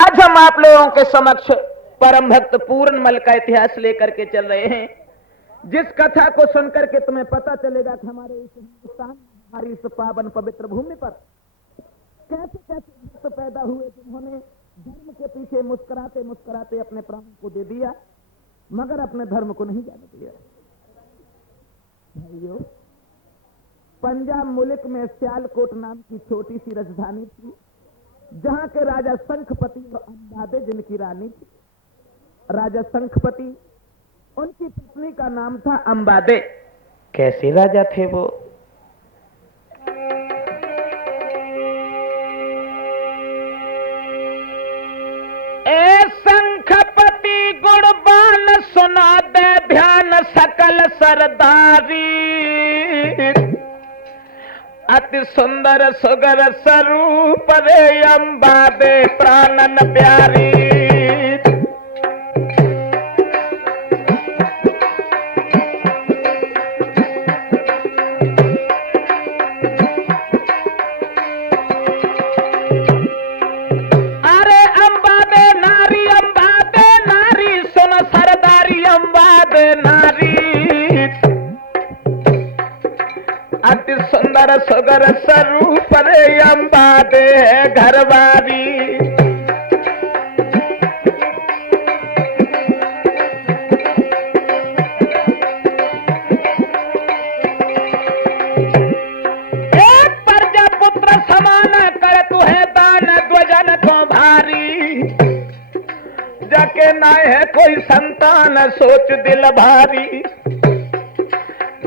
आज हम आप लोगों के समक्ष परम भक्त पूर्णमल का इतिहास लेकर के चल रहे हैं, जिस कथा को सुनकर के तुम्हें पता चलेगा कि हमारे इस हिंदुस्तान, हमारी इस पावन पवित्र भूमि पर कैसे कैसे भक्त पैदा हुए जिन्होंने धर्म के पीछे मुस्कुराते मुस्कुराते अपने प्राण को दे दिया, मगर अपने धर्म को नहीं जाने दिया। भाइयों, पंजाब मुल्क में सियालकोट नाम की छोटी सी राजधानी थी, जहां के राजा शंखपति और अंबादे जिनकी रानी थी। राजा शंखपति, उनकी पत्नी का नाम था अंबादे। कैसे राजा थे वो? ए शंखपति गुणबान सुना दे ध्यान सकल सरदारी, अति सुंदर सुगर स्वरूप रे अंबादे प्राणन प्यारी। अरे अंबादे नारी सुन सरदारी अंबादे नारी, अति सुंदर सुगर स्वरूप रे अंबादे घरवारी। एक प्रजापुत्र समान कर तू है दान ध्वजन को भारी, जाके ना है कोई संतान सोच दिल भारी,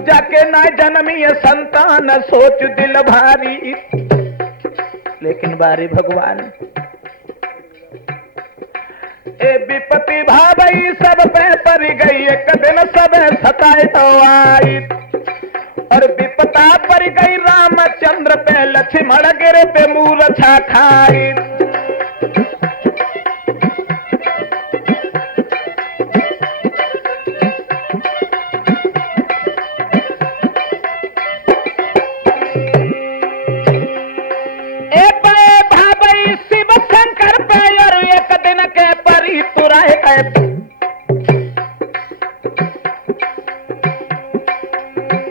जाके ना जन्मी संतान सोच दिल भारी। लेकिन बारी भगवान ए विपत्ति भावई सब पे पड़ गई, एक दिन सब सताए तो आई, और विपता पड़ गई रामचंद्र पे, लक्ष्मण गिरे पे मूर्छा खाई।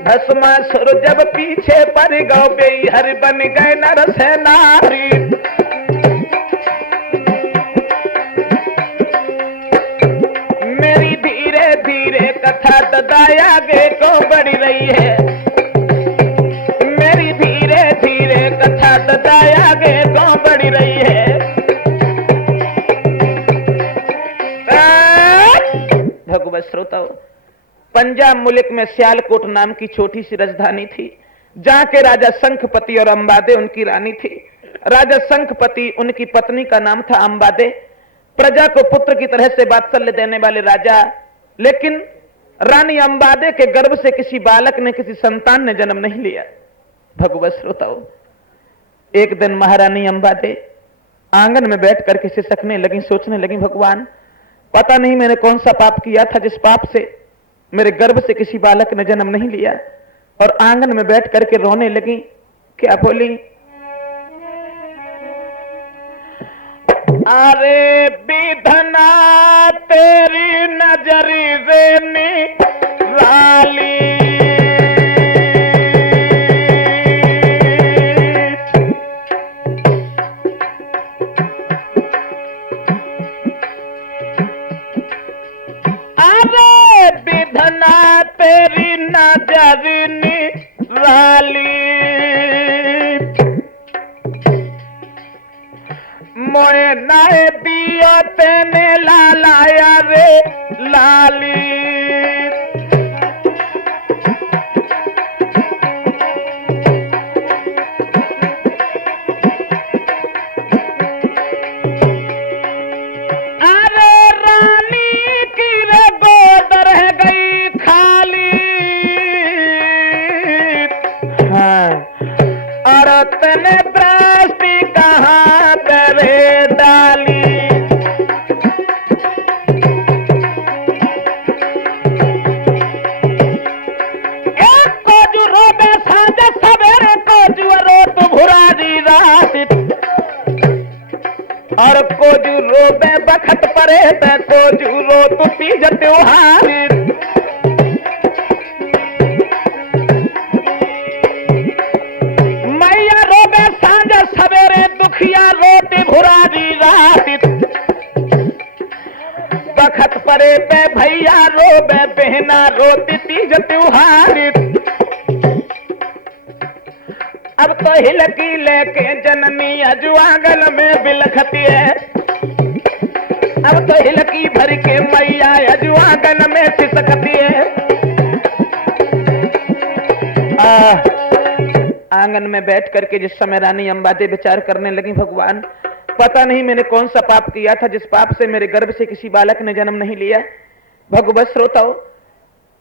भस्मासुर जब पीछे पड़ गौ बेहर बन गए नर से नारी। मेरी धीरे धीरे कथा ददाया आगे को बढ़ रही है, मेरी धीरे धीरे कथा ददाया आगे को बढ़ रही है। भगवत श्रोताओं, पंजाब मुल्क में सियालकोट नाम की छोटी सी राजधानी थी, जहां के राजा शंखपति और अंबादे उनकी रानी थी। राजा शंखपति, उनकी पत्नी का नाम था अंबादे, प्रजा को पुत्र की तरह से वात्सल्य देने वाले राजा। लेकिन रानी अंबादे के गर्भ से किसी बालक ने, किसी संतान ने जन्म नहीं लिया। भगवत श्रोताओं, एक दिन महारानी अंबादे आंगन में बैठ करके सिसकने लगी, सोचने लगी, भगवान पता नहीं मैंने कौन सा पाप किया था जिस पाप से मेरे गर्भ से किसी बालक ने जन्म नहीं लिया। और आंगन में बैठ करके रोने लगी। क्या बोली? अरे विधना तेरी नजरी रे निराली, विधना तेरी नजर निराली, मोए नाए दियो तेने लालाया रे लाली। तने प्रास्ती कहाँ करे डाली, रोबे बखत परे ते को जूरो तू तीज त्योहार। मैया रोबे सांझ सवेरे दुखिया रोटी भुरारी रात। बखत परे पे भैया रोबे बहना रोती तीज त्योहार। अब तो हिलकी लेके जननी अजवागल में बिलखती है। अब तो हिलकी भर के मैया अजवागल में सिसकती है। आंगन में बैठ करके जिस समय रानी अंबादे विचार करने लगी, भगवान पता नहीं मैंने कौन सा पाप किया था जिस पाप से मेरे गर्भ से किसी बालक ने जन्म नहीं लिया। भगवत श्रोताओ,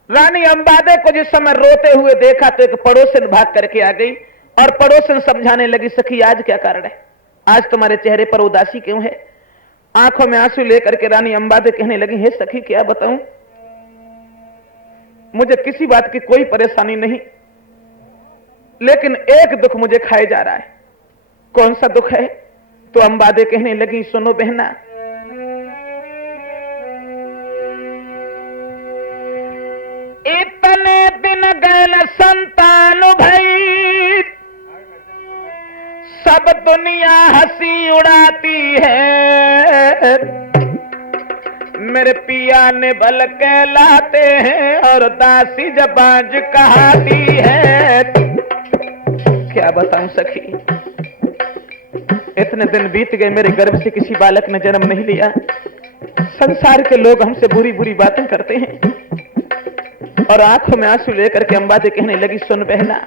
रानी अंबादे को जिस समय रोते हुए देखा तो एक पड़ोसन भाग करके आ गई और पड़ोसन समझाने लगी, सखी आज क्या कारण है, आज तुम्हारे चेहरे पर उदासी क्यों है। आंखों में आंसू लेकर के रानी अंबादे कहने लगी, हे सखी क्या बताऊं, मुझे किसी बात की कोई परेशानी नहीं, लेकिन एक दुख मुझे खाए जा रहा है। कौन सा दुख है? तो अंबादे कहने लगी, सुनो बहना, इतने दिन गए संतान भई, सब दुनिया हंसी उड़ाती है। मेरे पिया ने बल कहलाते हैं और दासी जबाज कहाती है। क्या बताऊं सखी, इतने दिन बीत गए, मेरे गर्भ से किसी बालक ने जन्म नहीं लिया। संसार के लोग हमसे बुरी बुरी बातें करते हैं। और आंखों में आंसू लेकर के अंबादे कहने लगी, सुन बहना,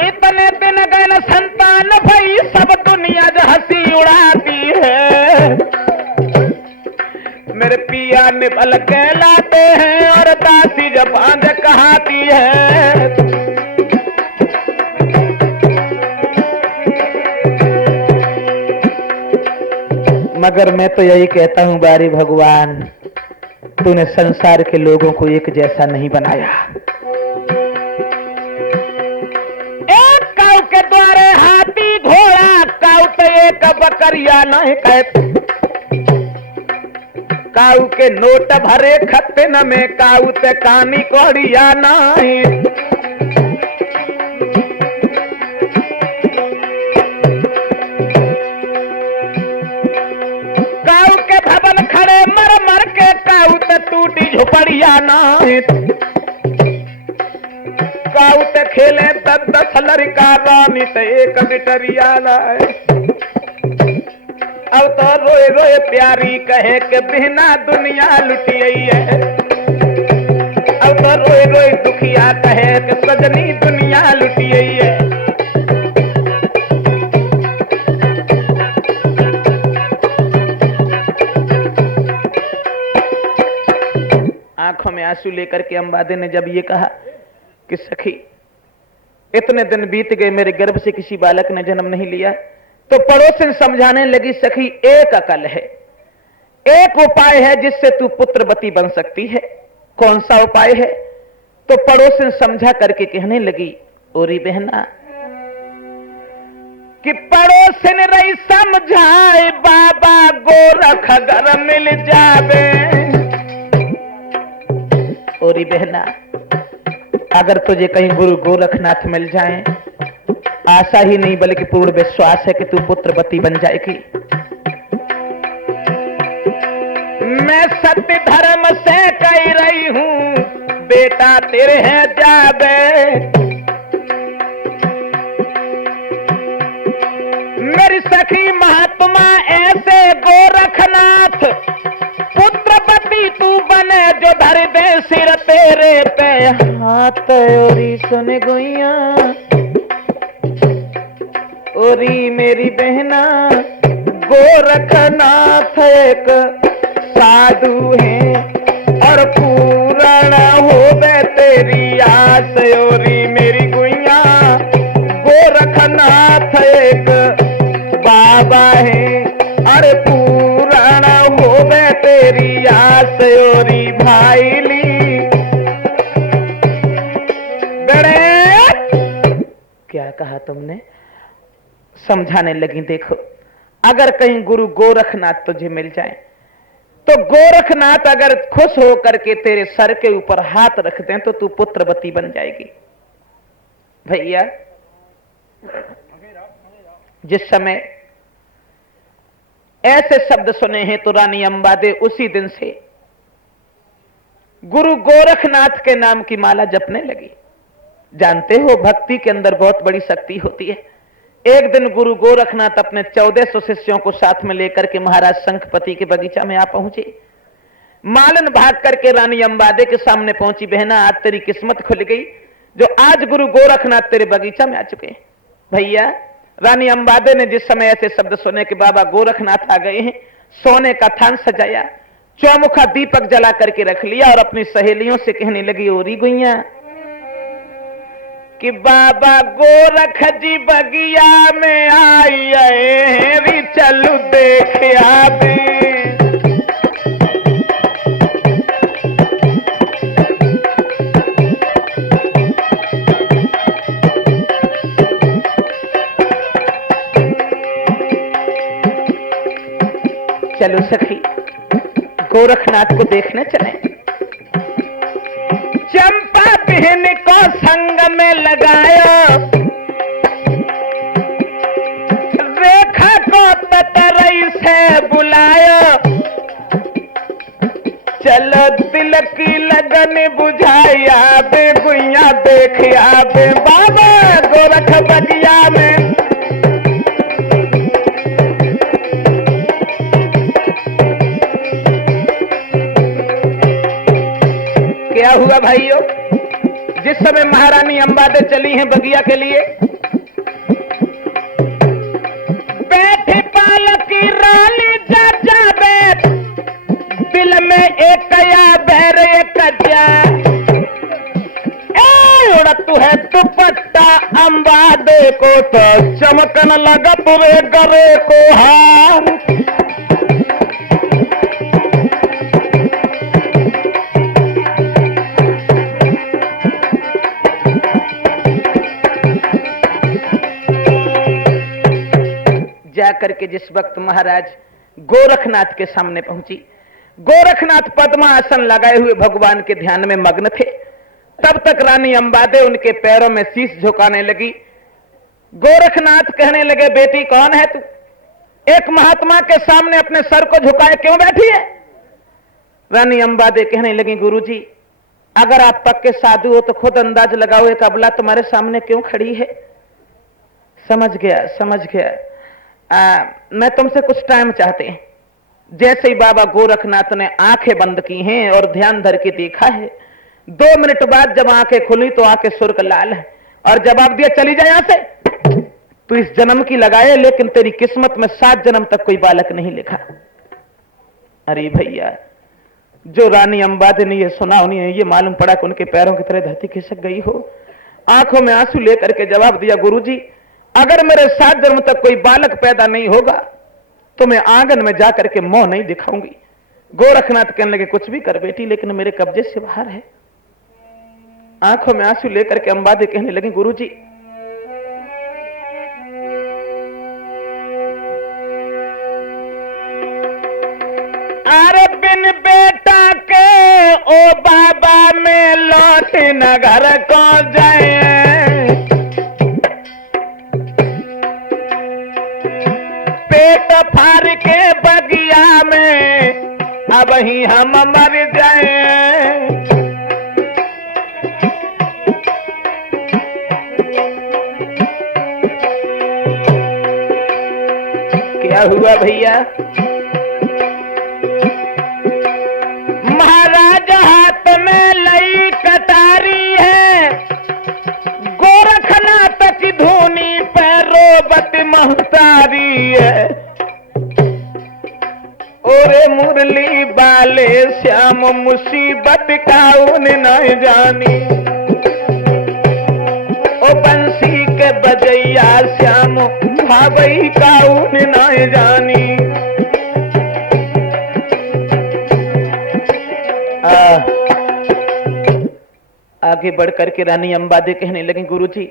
इतने दिन गए संतान भई, सब दुनिया जो हंसी उड़ाती है। मेरे पिया ने बल कहलाते हैं और दासी जबान कहाती है। मगर मैं तो यही कहता हूं, बारी भगवान, तूने संसार के लोगों को एक जैसा नहीं बनाया। एक काऊ के द्वारे हाथी घोड़ा, काऊ तो एक बकरिया नहीं कहते। काऊ के नोट भरे खत्ते न में, काऊ ते कानी कोड़िया नहीं। काऊ के भवन खड़े मर मर के, काऊ ते टूटी झोपड़िया नहीं। काऊ ते खेले 10 लड़का, रानी ते एक बिटरिया लाए। अब तो रोए रोए प्यारी कहे कि बिना दुनिया लुटी है। अब तो रोए रोए दुखिया कहे कि सजनी दुनिया लुटी है। आंखों में आंसू लेकर के अंबादे ने जब ये कहा कि सखी इतने दिन बीत गए, मेरे गर्भ से किसी बालक ने जन्म नहीं लिया, तो पड़ोसन समझाने लगी, सखी एक अकल है, एक उपाय है जिससे तू पुत्रवती बन सकती है। कौन सा उपाय है? तो पड़ोसन समझा करके कहने लगी, ओरी बहना, कि पड़ोसन रही समझाए, बाबा गोरख अगर मिल जावे। ओरी बहना, अगर तुझे कहीं गुरु गोरखनाथ मिल जाए, आशा ही नहीं बल्कि पूर्ण विश्वास है कि तू पुत्रवती बन जाएगी। मैं सत्य धर्म से कह रही हूं, बेटा तेरे हैं जाबे। मेरी सखी महात्मा ऐसे गोरखनाथ, पुत्रवती तू बने जो धर दे सिर तेरे पे हाथ। ओरी सुन गुइया, ओरी मेरी बहना, गोरखनाथ एक साधु है और पूर्ण होवे तेरी आस। ओरी मेरी गुइया, गोरखनाथ एक बाबा है और पूर्ण होवे तेरी आस। ओरी भाईली क्या कहा तुमने? समझाने लगी, देखो अगर कहीं गुरु गोरखनाथ तुझे मिल जाए तो गोरखनाथ अगर खुश हो करके तेरे सर के ऊपर हाथ रख दें तो तू पुत्रवती बन जाएगी। भैया जिस समय ऐसे शब्द सुने हैं तो रानी अंबादे उसी दिन से गुरु गोरखनाथ के नाम की माला जपने लगी। जानते हो भक्ति के अंदर बहुत बड़ी शक्ति होती है। एक दिन गुरु गोरखनाथ अपने 1400 शिष्यों को साथ में लेकर के महाराज शंखपति के बगीचा में आ पहुंचे। मालन भाग करके रानी अंबादे के सामने पहुंची, बहना आज तेरी किस्मत खुल गई जो आज गुरु गोरखनाथ तेरे बगीचा में आ चुके हैं। भैया रानी अंबादे ने जिस समय ऐसे शब्द सुने कि बाबा गोरखनाथ आ गए हैं, सोने का थान सजाया, चौमुखा दीपक जला करके रख लिया और अपनी सहेलियों से कहने लगी, ओरी गुइया कि बाबा गोरख जी बगिया में आई है, चलू देख आवे। चलो सखी गोरखनाथ को देखने चले। चंपा बहन को संग में लगाया, रेखा को ततरई से बुलाया, चलो दिल की लगन बुझाया बे गुइया देखिया बे बाबा गोरख बगिया में। क्या हुआ भाइयों, जिस समय महारानी अंबादे चली हैं बगिया के लिए, बैठे पालकी रानी जा बैठ, दिल में एक या बहर एक जा, उड़त है दुपट्टा अंबादे को तो चमकन लगा पूरे गरे को हार। जाकर के जिस वक्त महाराज गोरखनाथ के सामने पहुंची, गोरखनाथ पद्मासन लगाए हुए भगवान के ध्यान में मग्न थे। तब तक रानी अंबादे उनके पैरों में शीश झुकाने लगी। गोरखनाथ कहने लगे, बेटी कौन है तू? एक महात्मा के सामने अपने सर को झुकाए क्यों बैठी है? रानी अंबादे कहने लगी, गुरुजी अगर आप पक्के साधु हो तो खुद अंदाज लगाओ, एक अबला तुम्हारे सामने क्यों खड़ी है? समझ गया समझ गया, मैं तुमसे कुछ टाइम चाहते हैं। जैसे ही बाबा गोरखनाथ ने आंखें बंद की हैं और ध्यान धर के देखा है, 2 मिनट बाद जब आंखें खुली तो आंखें सुर्ख लाल है और जवाब दिया, चली जाए यहां से, तू इस जन्म की लगाए लेकिन तेरी किस्मत में 7 जन्म तक कोई बालक नहीं लिखा। अरे भैया जो रानी अंबादे ने ये सुना, उन्हें ये मालूम पड़ा कि उनके पैरों की तरह धरती खिसक गई हो। आंखों में आंसू लेकर के जवाब दिया, गुरुजी अगर मेरे 7 जन्म तक कोई बालक पैदा नहीं होगा तो मैं आंगन में जाकर के मुंह नहीं दिखाऊंगी। गोरखनाथ कहने लगे, कुछ भी कर बेटी लेकिन मेरे कब्जे से बाहर है। आंखों में आंसू लेकर के अंबादे कहने लगी, गुरुजी अरे बिन बेटा के ओ बाबा में लौट न घर को जाए, पेट फाड़ के बगिया में अब ही हम मर जाए। क्या हुआ भैया? महाराज हाथ में लई कटारी है, गोरखनाथ की धूनी पे रोबत महतारी है, ओरे मुरली बाले श्याम मुसीबत का उन नहीं जानी, ओ बंसी के बजैया श्याम भावई का उन नहीं जानी। आगे बढ़कर के रानी अंबादे कहने लगी, गुरुजी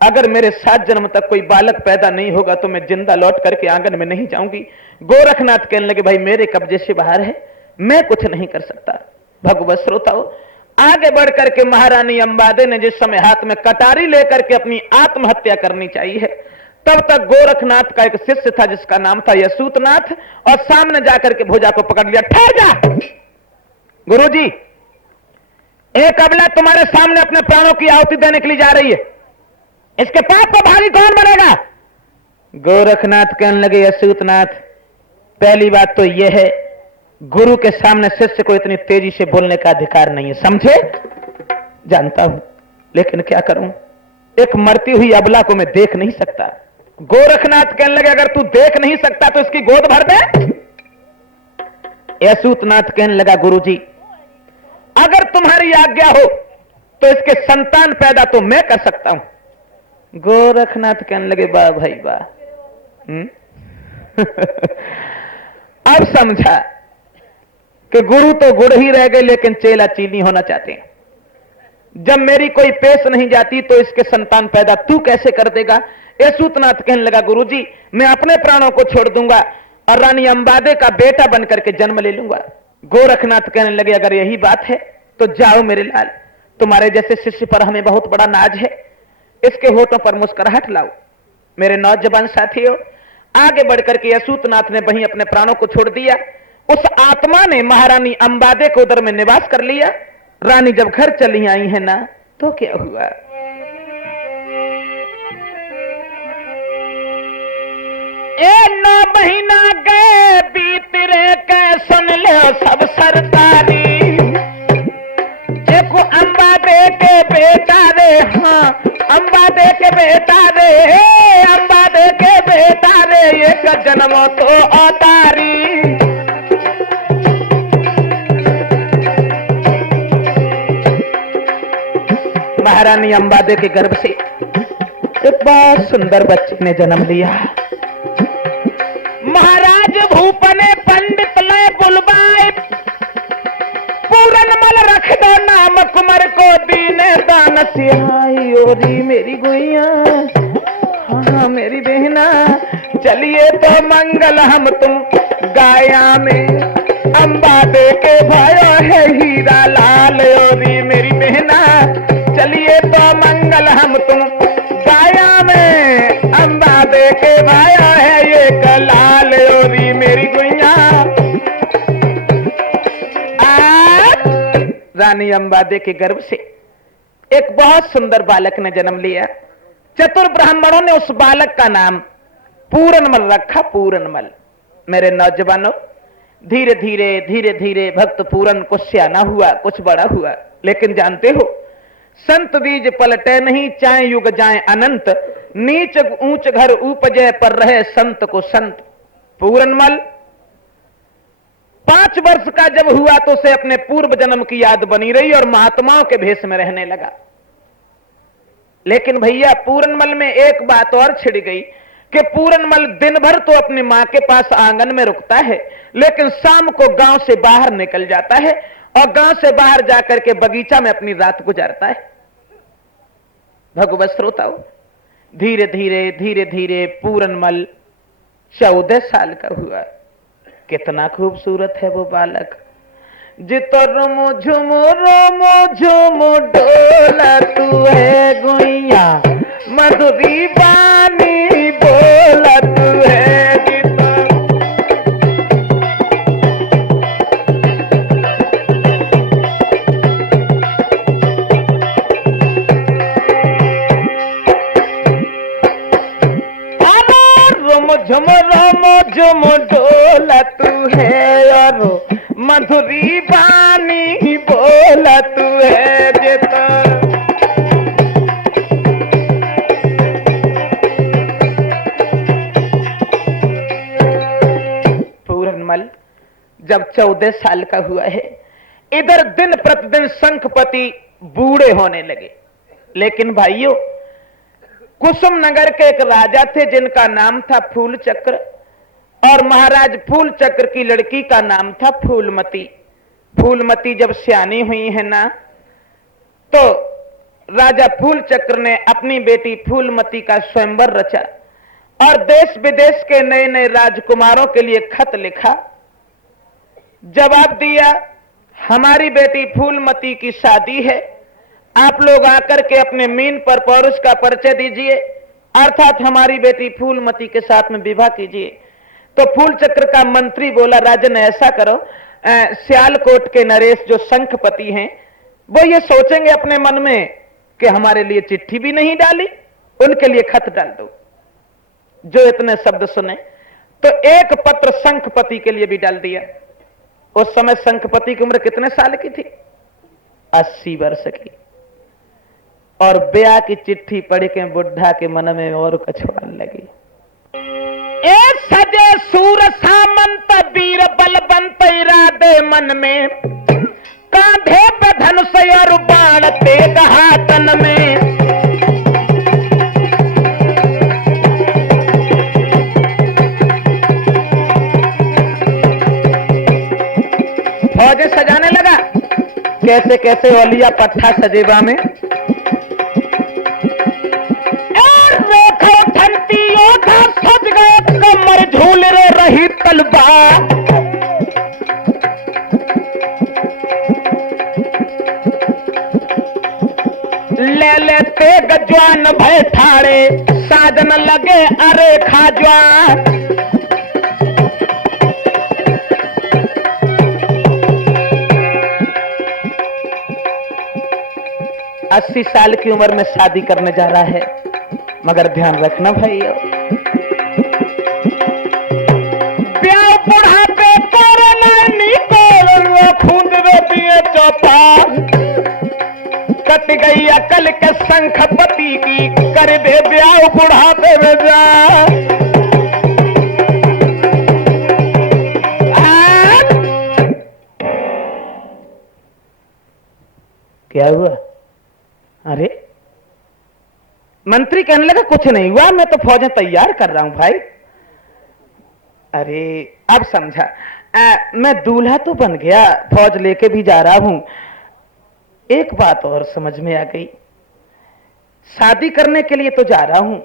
अगर मेरे 7 जन्म तक कोई बालक पैदा नहीं होगा तो मैं जिंदा लौट करके आंगन में नहीं जाऊंगी। गोरखनाथ कहने लगे, भाई मेरे कब्जे से बाहर है, मैं कुछ नहीं कर सकता। भगवत श्रोताओं, आगे बढ़ करके महारानी अंबादे ने जिस समय हाथ में कटारी लेकर के अपनी आत्महत्या करनी चाहिए, तब तक गोरखनाथ का एक शिष्य था जिसका नाम था यसूतनाथ, और सामने जाकर के भुजा को पकड़ लिया। ठहर जा गुरुजी, एक अबला तुम्हारे सामने अपने प्राणों की आहुति देने के लिए जा रही है, इसके पाप को भागी कौन बनेगा? गोरखनाथ कहने लगे, यसूतनाथ पहली बात तो यह है, गुरु के सामने शिष्य को इतनी तेजी से बोलने का अधिकार नहीं है, समझे? जानता हूं, लेकिन क्या करूं, एक मरती हुई अबला को मैं देख नहीं सकता। गोरखनाथ कहने लगे, अगर तू देख नहीं सकता तो इसकी गोद भर दे। यसूतनाथ कहने लगा, गुरुजी अगर तुम्हारी आज्ञा हो तो इसके संतान पैदा तो मैं कर सकता हूं। गोरखनाथ कहने लगे, वाह भाई वाह। अब समझा कि गुरु तो गुड़ ही रह गए लेकिन चेला चीनी होना चाहते हैं। जब मेरी कोई पेश नहीं जाती तो इसके संतान पैदा तू कैसे कर देगा? यसूतनाथ कहने लगा, गुरुजी मैं अपने प्राणों को छोड़ दूंगा और रानी अंबादे का बेटा बनकर के जन्म ले लूंगा। गोरखनाथ कहने लगे, अगर यही बात है तो जाओ मेरे लाल, तुम्हारे जैसे शिष्य पर हमें बहुत बड़ा नाज है, इसके होठों पर मुस्कुराहट लाओ। मेरे नौजवान साथियों, आगे बढ़कर के यसूतनाथ ने वहीं अपने प्राणों को छोड़ दिया। उस आत्मा ने महारानी अंबादे को उदर में निवास कर लिया। रानी जब घर चली आई है ना, तो क्या हुआ? ए 9 महीना गए बीत रे के सुन लो सब सरदारी, देखो अंबादे के बेटा रे, हाँ अंबादे के बेटा रे, अंबादे के बेटा रे, एक जन्म तो अवतारी। महारानी अंबादे के गर्भ से एक बहुत सुंदर बच्चे ने जन्म लिया। महाराज भूपने पंडित ले बुलवाए, पूरनमल रख दो नाम कुमार को, दीने दान सिहाई ओरी मेरी गुइया, हाँ मेरी बहना, चलिए तो मंगल हम तुम गाया में, अंबादे के भयो है हीरा लाल ओरी मेरी बहना, चलिए तो मंगल हम तुम गाया में, अंबादे के भयो है ये लाल ओरी मेरी गुइया। रानी अंबादे के गर्भ से एक बहुत सुंदर बालक ने जन्म लिया। चतुर ब्राह्मणों ने उस बालक का नाम पूरनमल रखा, पूरनमल। मेरे नौजवानों, धीरे धीरे भक्त पूरन कुछ स्याना हुआ, कुछ बड़ा हुआ, लेकिन जानते हो संत बीज पलटे नहीं, चाहे युग जाए अनंत, नीच ऊंच घर उपजय पर रहे संत को संत। पूरनमल 5 वर्ष का जब हुआ तो उसे अपने पूर्व जन्म की याद बनी रही और महात्माओं के भेष में रहने लगा। लेकिन भैया पूरनमल में एक बात और छिड़ गई कि पूरनमल दिन भर तो अपनी मां के पास आंगन में रुकता है, लेकिन शाम को गांव से बाहर निकल जाता है और गांव से बाहर जाकर के बगीचा में अपनी रात गुजारता है। भगवत श्रोताओं, धीरे धीरे पूरनमल 14 साल का हुआ। कितना खूबसूरत है वो बालक, जितो रोमो झुमो डोला, तू है गुइया मधुरी बानी बोला, तू है जितो। रोमो झुमो डोला, तू है और मधुरी बानी बोला, तू है जेता। पूरनमल जब 14 साल का हुआ है, इधर दिन प्रतिदिन शंखपति बूढ़े होने लगे। लेकिन भाइयों, कुसुम नगर के एक राजा थे जिनका नाम था फूलचक्र, और महाराज फूलचक्र की लड़की का नाम था फूलमती। फूलमती जब सियानी हुई है ना, तो राजा फूलचक्र ने अपनी बेटी फूलमती का स्वयंवर रचा और देश विदेश के नए नए राजकुमारों के लिए खत लिखा, जवाब दिया, हमारी बेटी फूलमती की शादी है, आप लोग आकर के अपने मीन पर पौरुष का परिचय दीजिए, अर्थात हमारी बेटी फूलमती के साथ में विवाह कीजिए। तो फूलचक्र का मंत्री बोला, राजन ऐसा करो, सियालकोट के नरेश जो शंखपति हैं वो ये सोचेंगे अपने मन में कि हमारे लिए चिट्ठी भी नहीं डाली, उनके लिए खत डाल दो। जो इतने शब्द सुने तो एक पत्र शंखपति के लिए भी डाल दिया। उस समय शंखपति की उम्र कितने साल की थी? 80 वर्ष की। और ब्याह की चिट्ठी पढ़ के बुढ़ा के मन में और कछुआन लगी। ए सजे सूर सामंत वीर बलवंत इरादे मन में, कांधे पे धनुष और बाण तेग हाथन में। फौजें सजाने लगा, कैसे कैसे औलिया पट्टा सजेबा में। सज गए कमर झूल रे रही तलवार, ले ले तेग जवान भय ठाड़े, साजन लगे अरे खाजवान। 80 साल की उम्र में शादी करने जा रहा है, मगर ध्यान रखना भाइयों, ब्याह बुढ़ापे खूंद दिए चौपाल, कट गई अकल के शंखपति की, कर दे ब्याह बुढ़ापे में जा। क्या हुआ? अरे मंत्री कहने लगा, कुछ नहीं हुआ, मैं तो फौजें तैयार कर रहा हूं भाई। अरे अब समझा, मैं दूल्हा तो बन गया, फौज लेके भी जा रहा हूं। एक बात और समझ में आ गई, शादी करने के लिए तो जा रहा हूं,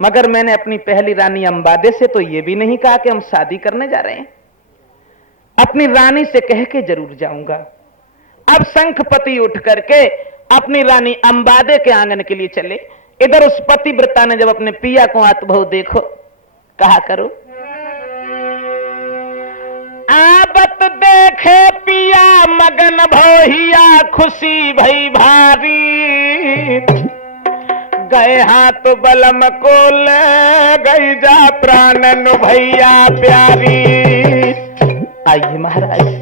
मगर मैंने अपनी पहली रानी अंबादे से तो ये भी नहीं कहा कि हम शादी करने जा रहे हैं। अपनी रानी से कह के जरूर जाऊंगा। अब शंखपति उठ करके अपनी रानी अंबादे के आंगन के लिए चले। इधर उस पतिव्रता ने जब अपने पिया को आत बहु देखो, कहा करो, आबत देखे पिया मगन भोहिया, खुशी भई भारी, गए हाथ बलम को ले गई जा प्राणन भैया प्यारी। आइए महाराज।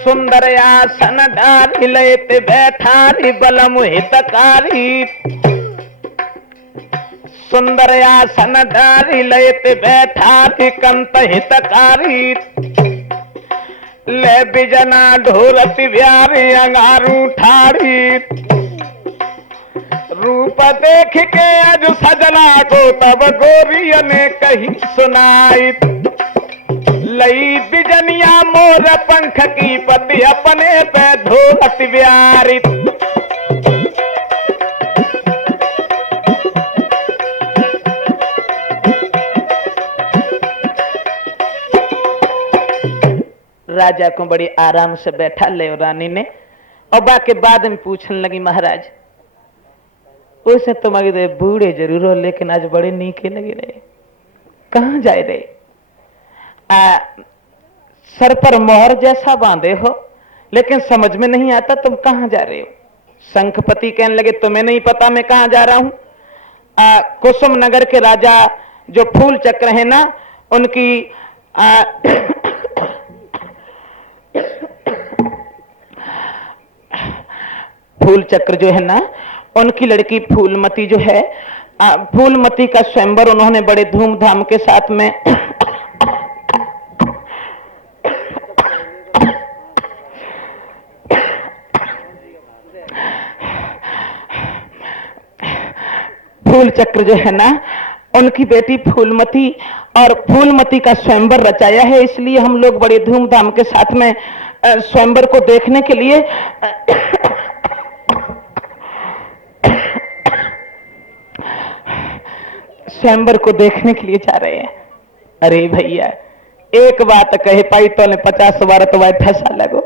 सुंदर आसन डारी लेत बैठारी बलम हितकारी, सुंदर आसन डारी लेत बैठारी कंत हितकारी, ले बिजना ढोरती ब्यारी अंगारू ठाड़ी, रूप देख के अज सजना को तब गोरिया ने कही सुनाई, लई बिजनिया मोर पंख की पति अपने पे धोत ब्यारी। राजा को बड़ी आराम से बैठा ले रानी ने, और बाकी बाद में पूछने लगी, महाराज उसे तुम अगे बूढ़े जरूर हो, लेकिन आज बड़े नीके लगे रहे, कहाँ जाए रहे? सर पर मोहर जैसा बांधे हो, लेकिन समझ में नहीं आता तुम कहां जा रहे हो। शंखपति कहने लगे, तुम्हें नहीं पता मैं कहां जा रहा हूं? कुसुम नगर के राजा जो फूलचक्र है ना, उनकी फूलचक्र जो है ना, उनकी लड़की फूलमती जो है, फूलमती का स्वयंवर उन्होंने बड़े धूमधाम के साथ में फूलचक्र जो है ना, उनकी बेटी फूलमती और फूलमती का स्वयंवर रचाया है। इसलिए हम लोग बड़े धूमधाम के साथ में स्वयंवर को देखने के लिए स्वयंवर को देखने के लिए जा रहे हैं। अरे भैया, एक बात कहे पाई तो 50 बार तो बैठा सा लगो।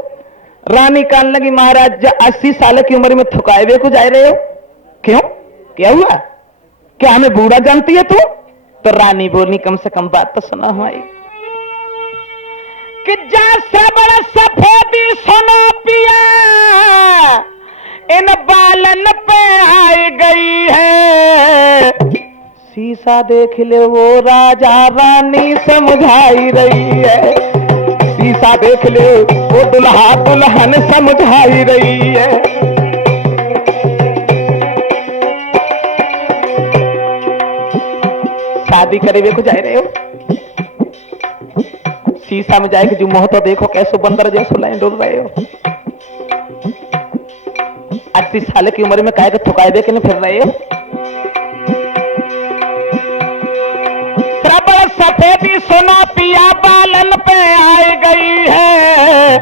रानी कान लगी, महाराज 80 साल की उम्र में थुकाए हुए को जा रहे हो, क्यों, क्या हुआ, क्या हमें बूढ़ा जानती है तू? तो रानी बोली, कम से कम बात तो सुना हमारी कि जैसे बड़ा सफेदी सुना पिया इन बालन पे आई गई है। शीशा देख ले वो राजा रानी समझाई रही है। शीशा देख ले वो दुल्हा दुल्हन समझाई रही है। शादी करे हुए को जा रहे हो, शीशा में जाए कि जो मोह तो देखो कैसे बंदर जैसे लाइन डोल रहे हो। 80 साल की उम्र में काहे के थुकाए दे के नहीं फिर रहे हो। प्रबल सफेदी सुना पिया बालन पे आई गई है।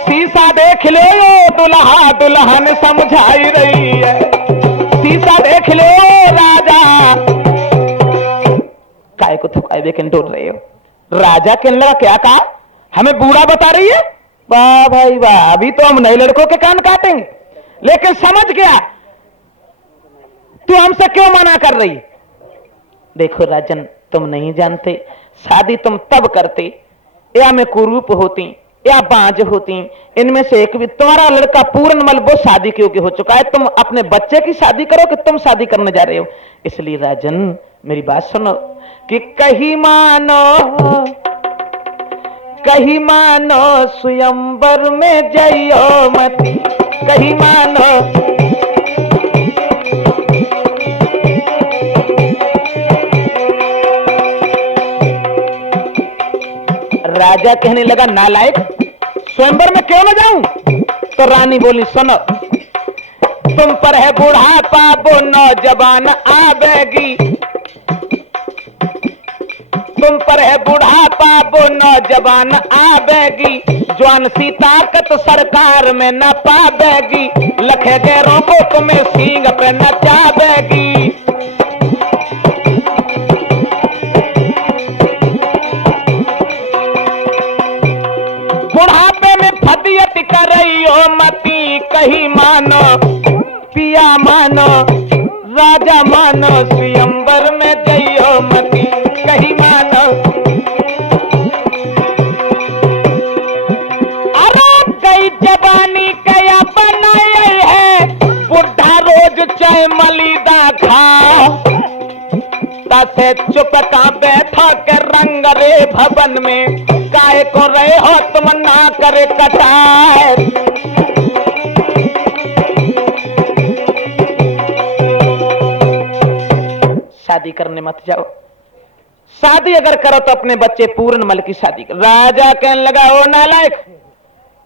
शीशा देख ले दुल्हा दुल्हन समझाई रही है। शीशा देख ले राजा, काहे को थुकाए दे के डोल रहे हो। राजा के लगा क्या कहा, हमें बूढ़ा बता रही है। वाह भाई वाह, अभी तो हम नए लड़कों के कान काटेंगे, लेकिन समझ गया तू हमसे क्यों मना कर रही। देखो राजन, तुम नहीं जानते, शादी तुम तब करते या मैं कुरूप होती या बांझ होती, इनमें से एक भी। तुम्हारा लड़का पूर्णमल वो शादी के योग्य हो चुका है, तुम अपने बच्चे की शादी करो कि तुम शादी करने जा रहे हो। इसलिए राजन मेरी बात सुनो कि कहीं मानो स्वयंवर में जइयो मती, कहीं मानो। राजा कहने लगा, नालायक, स्वयंवर में क्यों न जाऊं। तो रानी बोली, सुनो, तुम पर है बुढ़ापा वो नौजवान आवेगी, तुम पर है बुढ़ापा वो नौजवान आवेगी। जवान सी ताकत सरकार में न पावेगी, लखे गैरों को तुम्हें सींग पे नचावेगी। बुढ़ापे में फदियत कर रही हो मती, कहीं मानो पिया मानो राजा मानो, स्वयंवर में जइयो मती, कहीं मानो। अरे गई जवानी कया बनाई है, बुढ़ा रोज चाय मलीदा खा। तसे चुप का बैठा के रंग रे भवन में, काहे को रहे हो तुम ना करे कटार। शादी करने मत जाओ, शादी अगर करो तो अपने बच्चे पूर्णमल की शादी करो। राजा कहने लगा, ओ नालायक,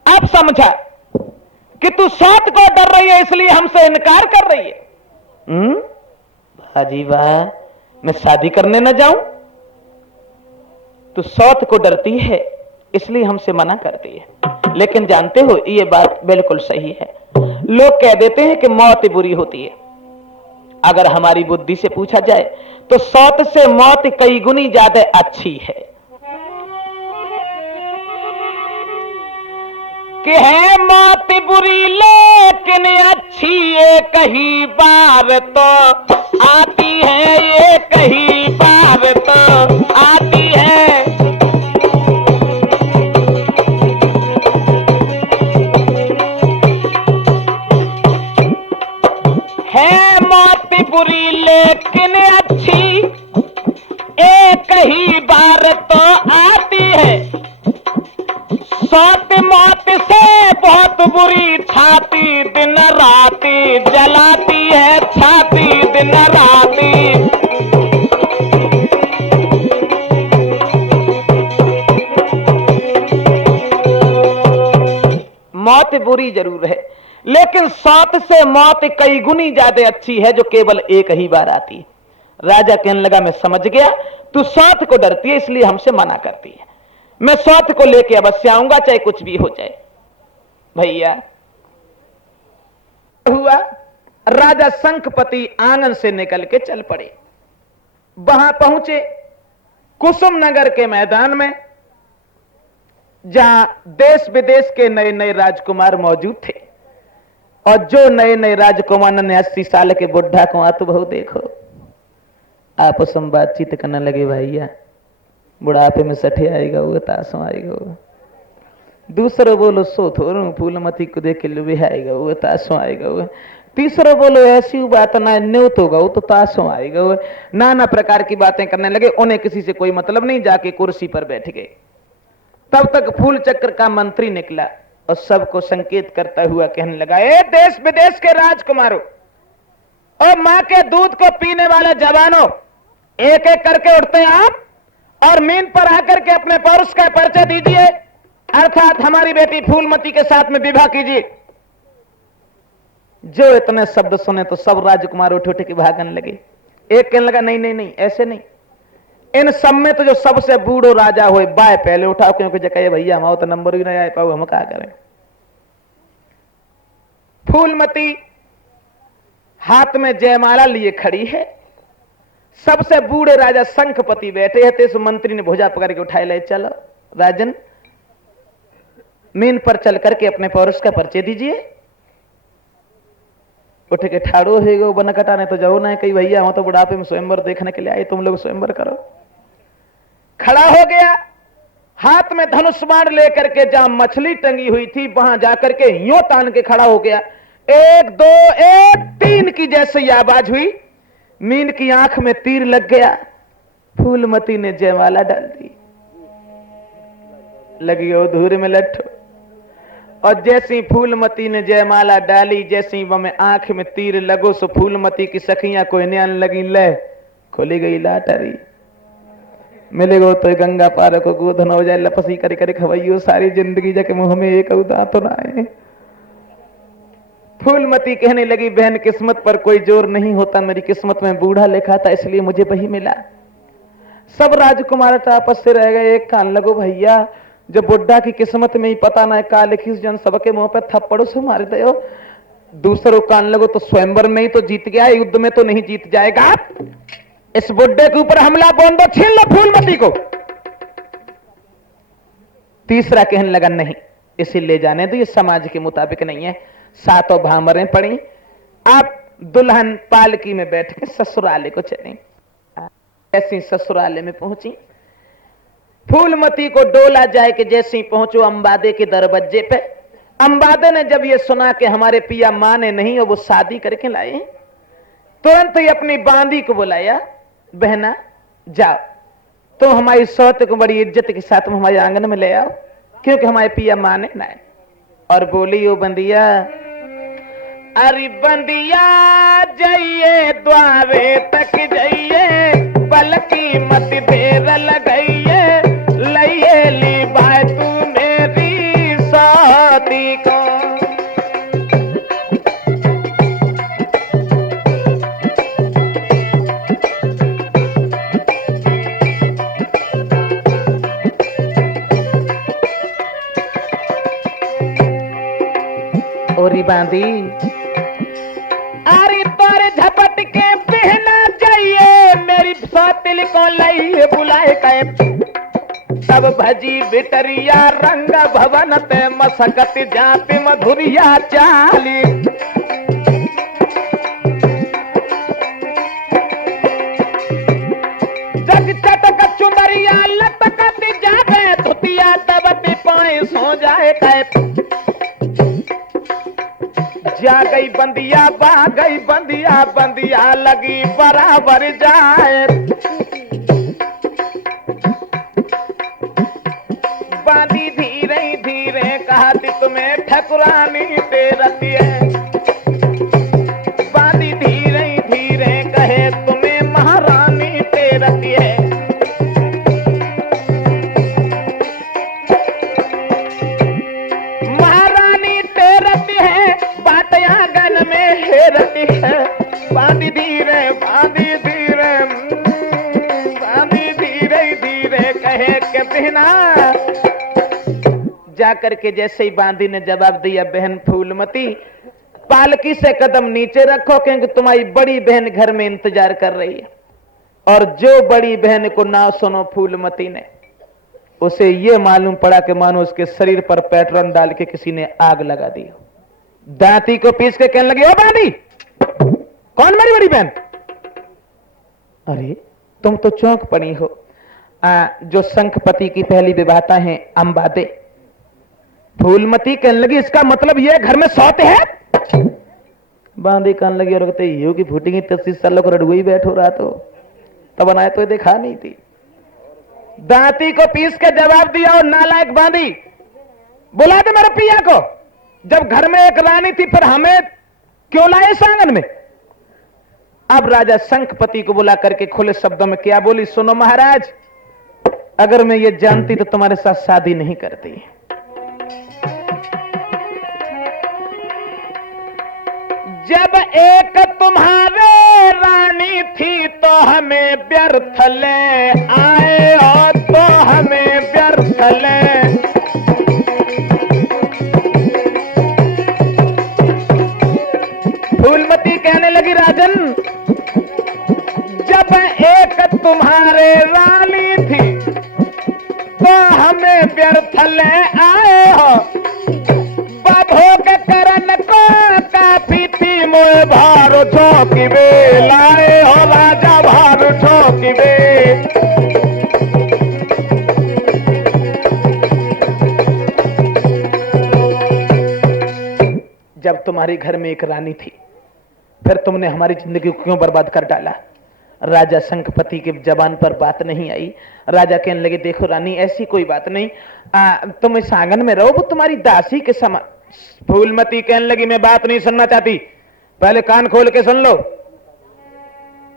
अब समझा कि तू सौत को डर रही है इसलिए हमसे इनकार कर रही है। हाजी वाह, मैं शादी करने न जाऊं, तू सौत को डरती है इसलिए हमसे मना करती है। लेकिन जानते हो ये बात बिल्कुल सही है। लोग कह देते हैं कि मौत बुरी होती है, अगर हमारी बुद्धि से पूछा जाए तो सौत से मौत कई गुनी ज्यादा अच्छी है। कि है मौत बुरी लेकिन अच्छी, ये कहीं बार तो आती है, ये कहीं बार तो आती है। है मौत बुरी लेकिन अच्छी, एक ही बार तो आती है। सौत मौत से बहुत बुरी, छाती दिन राती जलाती है, छाती दिन राती। मौत बुरी जरूर है, लेकिन सौत से मौत कई गुनी ज्यादा अच्छी है जो केवल एक ही बार आती है। राजा कहने लगा मैं समझ गया, तू स्वार्थ को डरती है इसलिए हमसे मना करती है, मैं स्वार्थ को लेके अवश्य आऊंगा चाहे कुछ भी हो जाए। भैया हुआ, राजा शंखपति आंगन से निकल के चल पड़े। वहां पहुंचे कुसुम नगर के मैदान में, जहां देश विदेश के नए नए राजकुमार मौजूद थे। और जो नए नए राजकुमार ने 80 साल के बुढ़ा को तो बहु देखो, आपस में बातचीत करने लगे। भैया बुढ़ापे में सठे आएगा वो, तासों आएगा वो। दूसरा बोलो सो थोड़ा फूलमती को देख के लुबे आएगा वो, तासों आएगा वो। तीसरा बोलो ऐसी बात ना न्यूत होगा वो, तो तासों आएगा वो। नाना प्रकार की बातें करने लगे। उन्हें किसी से कोई मतलब नहीं, जाके कुर्सी पर बैठ गए। तब तक फूल चक्र का मंत्री निकला और सबको संकेत करता हुआ कहने लगा, ए देश विदेश के राजकुमारों और मां के दूध को पीने वाले जवानों, एक एक करके उठते हैं आप और मीन पर आकर के अपने पौरुष का परिचय दीजिए, अर्थात हमारी बेटी फूलमती के साथ में विवाह कीजिए। जो इतने शब्द सुने तो सब राजकुमार उठ उठ के भागने लगे। एक कहने लगा नहीं नहीं नहीं, ऐसे नहीं, इन सब में तो जो सबसे बूढ़ो राजा हो बाय पहले उठाओ, क्योंकि जगह भैया हम तो नंबर भी नहीं आए पाओ, हम क्या करें। फूलमती हाथ में जयमाला लिए खड़ी है। सबसे बूढ़े राजा शंखपति बैठे हैं। तो इस मंत्री ने भुजा पकड़ के उठाए, ले चलो राजन, मीन पर चल करके अपने पौरुष का परिचय दीजिए। उठ के ठाड़ो है गो बन कटाने तो जाओ ना, कहीं भैया हो तो बुढ़ापे में स्वयंवर देखने के लिए आए, तुम लोग स्वयंवर करो। खड़ा हो गया, हाथ में धनुष बाण लेकर के जहां मछली टंगी हुई थी वहां जाकर के यूं तान के खड़ा हो गया। 1 2 1 3 की जैसे आवाज हुई, मीन की आंख में तीर लग गया। फूलमती ने जयमाला डाल दी, लगी वो धूर में लट्ठो। और जैसी फूलमती ने जयमाला डाली, जैसी वह में आंख में तीर लगो, सो फूलमती की सखियां कोई न्यान लगी, ले खोली गई लाटरी। मिलेगो तो गंगा पार को गोधन हो जाए, लपसी करे करे खवैयो सारी जिंदगी जाके मुंह में एक उदा तो ना आए। फूलमती कहने लगी, बहन किस्मत पर कोई जोर नहीं होता, मेरी किस्मत में बूढ़ा लिखा था इसलिए मुझे वही मिला। सब राजकुमार आपस से रह गए। एक कान लगो भैया, जब बुढ़ा की किस्मत में ही पता ना का लिखी, जन सबके मुंह पे थप्पड़ों से मार दे। दूसरों कान लगो तो स्वयंवर में ही तो जीत गया, युद्ध में तो नहीं जीत जाएगा। इस बुड्ढे के ऊपर हमला बोल दो, छीन लो फूलमती को। तीसरा कहने लगा नहीं, इसे ले जाने दो, ये समाज के मुताबिक नहीं है। सातों भामरें पड़ी, आप दुल्हन पालकी में बैठ के ससुराले को चले। ऐसी ससुराले में पहुंची, फूलमती को डोला जाए कि जैसे ही पहुंचो अंबादे के दरवाजे पे। अंबादे ने जब ये सुना कि हमारे पिया माने नहीं और वो शादी करके लाए, तुरंत ही अपनी बांदी को बुलाया, बहना जाओ तुम तो हमारी सौत को बड़ी इज्जत के साथ हमारे आंगन में ले आओ, क्योंकि हमारे पिया माने ना। और बोली ओ बंदिया, अरे बंदिया जाइए द्वारे तक जाइए, बल्कि मत देर लगाइए, लइए ली बाय तू मेरी शादी को। ओरी बांधी, अरे तोरे झपट के बहना चाहिए, मेरी सौतिल को लइए बुलाए कहे। तब भजी बिटरिया रंग भवन पे मसकत जापे मधुरिया चाली। जग चटक चुनरिया लटकत जावे, धुतिया दबती पाए सो जाए कहे। जा गई बंदिया बा गई बंदिया, बंदिया लगी बराबर जाए। बांधी धीरे धीरे कहती तुम्हें ठकुरानी तेरती है, बांधी धीरे धीरे कहे तुम्हें महारानी तेरती है। महारानी तेरती है, बात आंगन में हेरती है। बांधी धीरे कहे के बिना। जाकर के जैसे ही बांदी ने जवाब दिया, बहन फूलमती पालकी से कदम नीचे रखो, क्योंकि तुम्हारी बड़ी बहन घर में इंतजार कर रही है। और जो बड़ी बहन को ना सुनो फूलमती ने, उसे यह मालूम पड़ा कि मानो उसके शरीर पर पेट्रोल डाल के किसी ने आग लगा दी। दांती को पीस के कहने लगी, ओ बांदी, कौन मेरी बड़ी बहन? अरे तुम तो चौंक पड़ी हो। जो शंखपति की पहली विवाहता है अंबादे। फूलमती कहने लगी, इसका मतलब यह घर में सौते है? बांदी कहने लगी, और कहते यो की फूटेंगी 33 सालों को रडुई बैठो रहा तो तब बनाए तो देखा नहीं थी। दांती को पीस के जवाब दिया, और नालायक बांदी, बुला दे मेरे पिया को। जब घर में एक रानी थी फिर हमें क्यों लाए इस आंगन में? अब राजा शंखपति को बुला करके खुले शब्दों में क्या बोली, सुनो महाराज, अगर मैं ये जानती तो तुम्हारे साथ शादी नहीं करती। जब एक तुम्हारे रानी थी तो हमें व्यर्थ ले आए हो, तो हमें व्यर्थ ले। फूलमती कहने लगी, राजन, जब एक तुम्हारे रानी थी तो हमें व्यर्थ ले आए हो। भोग करन को काफी थी मोए भार झोंकी वे, लाए हो राजा भार झोंकी वे। जब तुम्हारे घर में एक रानी थी फिर तुमने हमारी जिंदगी को क्यों बर्बाद कर डाला? राजा शंखपति के जबान पर बात नहीं आई। राजा कहने लगे, देखो रानी, ऐसी कोई बात नहीं, तुम इस आंगन में रहो, वो तुम्हारी दासी के समान। फूलमती कहने लगी, मैं बात नहीं सुनना चाहती, पहले कान खोल के सुन लो।